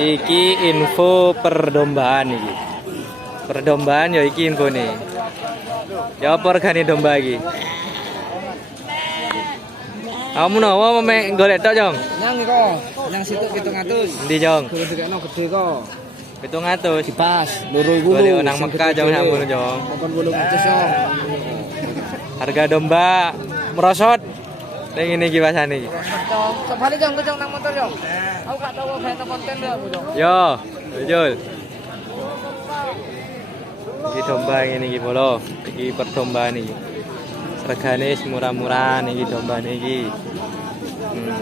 Iki info perdombaan iki. Perdombaan ya iki info nih. Ya apa regane domba iki? Kamu nawa mek golek tok, Jong? Nang kok, nang situ 700. Endi, Jong? Kudu dikekno gede kok. 700. Dipas, loro iku. Golek nang Mekah, Jong, nang ngono, Jong. Kon 800, Jong. Harga domba merosot. Ning ngene iki pasane iki. Sebali Jong, Jong nang motor, Jong. Aku gak tahu beta konten ya, Jong. Yo, betul. Iki domba ngene iki bolo. Iki perdombaan iki. Regane murah-murah iki domba iki.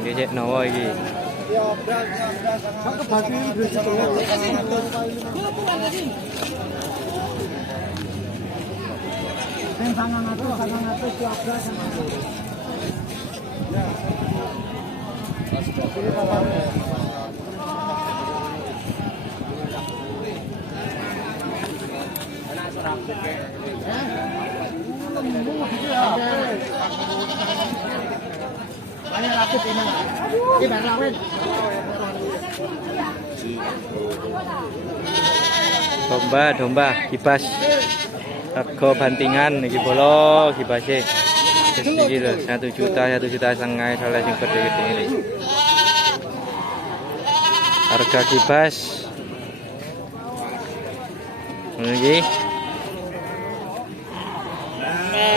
Iki cek nowo iki. Domba kibas. Rego bantingan iki bolo kibase. Iki lho 1 juta setengah salah sing gede-gede ini. Harga kibas. Ini.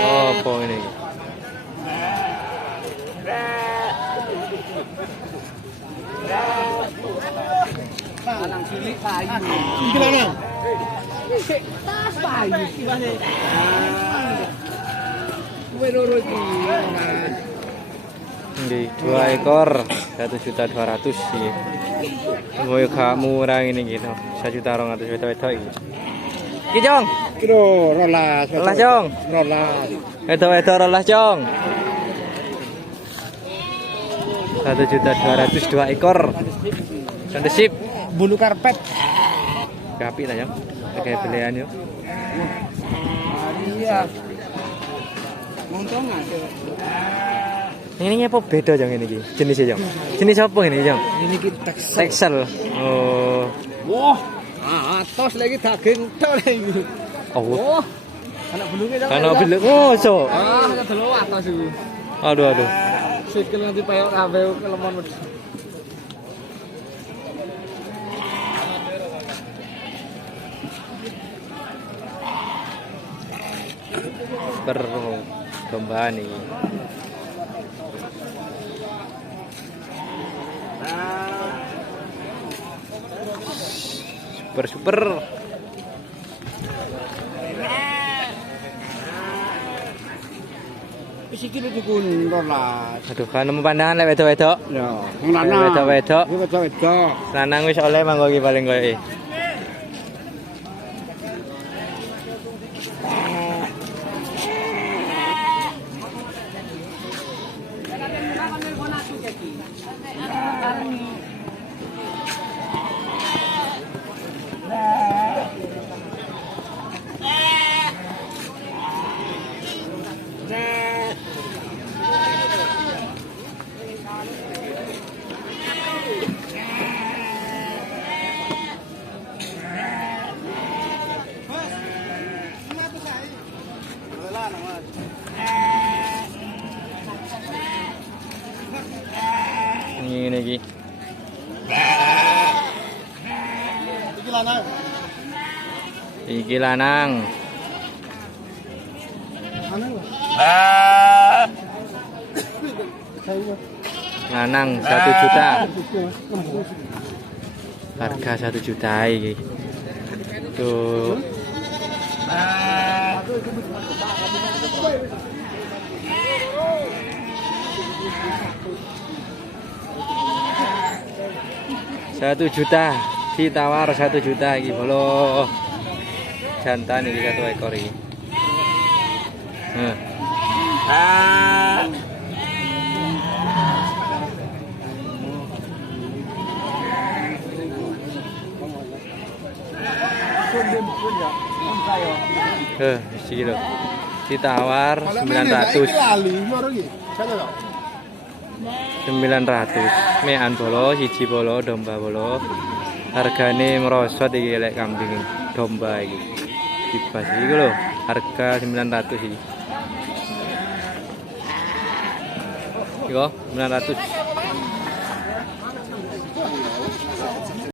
Oh, apa ini? Nang cilik payu. Iki mana? Tas payu gimana? Kowe loro iki. Ini 2 ekor 1.200.000 sih. Moyo gak murah ini gitu. 1.200.000 wedok-wedok iki. Iki, Jong. Kilo rolas. Rolas, Jong. Rolas. Wedok-wedok rolas, Jong. 1.200.000 2 ekor. Cantik sip. Bulu karpet. Kapi lah, Jong. Kayak belian yuk. Iya. Untung ada. Ini apa beda, Jong, ini iki? Jenisnya, Jong. Jenis apa ini, Jong? Ini kita Texel. Oh. Wah, atos lagi daging tok lagi. Oh. Anak belungnya jangan. Karena belum. Oh, so. Ada telur atas itu. Aduh. Sikil nanti payok kabeh kelemon. Perdombaan ini. Super. Wis iki dikun rolas. Aduh, kan nemu pandangan lek wedok-wedok. Ya, wong lanang. Wedok-wedok. Iki wedok-wedok. Lanang wis oleh mangko iki paling koyo. Ini iki. Iki lanang. Lanang 1 juta. Harga 1 juta iki. Tuh. Satu juta ditawar 1 juta iki bolo jantan iki 1 ekor iki. Iki lho. Ditawar 900. 900. Mean bolo, siji bolo, domba bolo. Hargane merosot iki lek kambing domba iki. Kibas iki lho, harga 900 iki. Iki 900.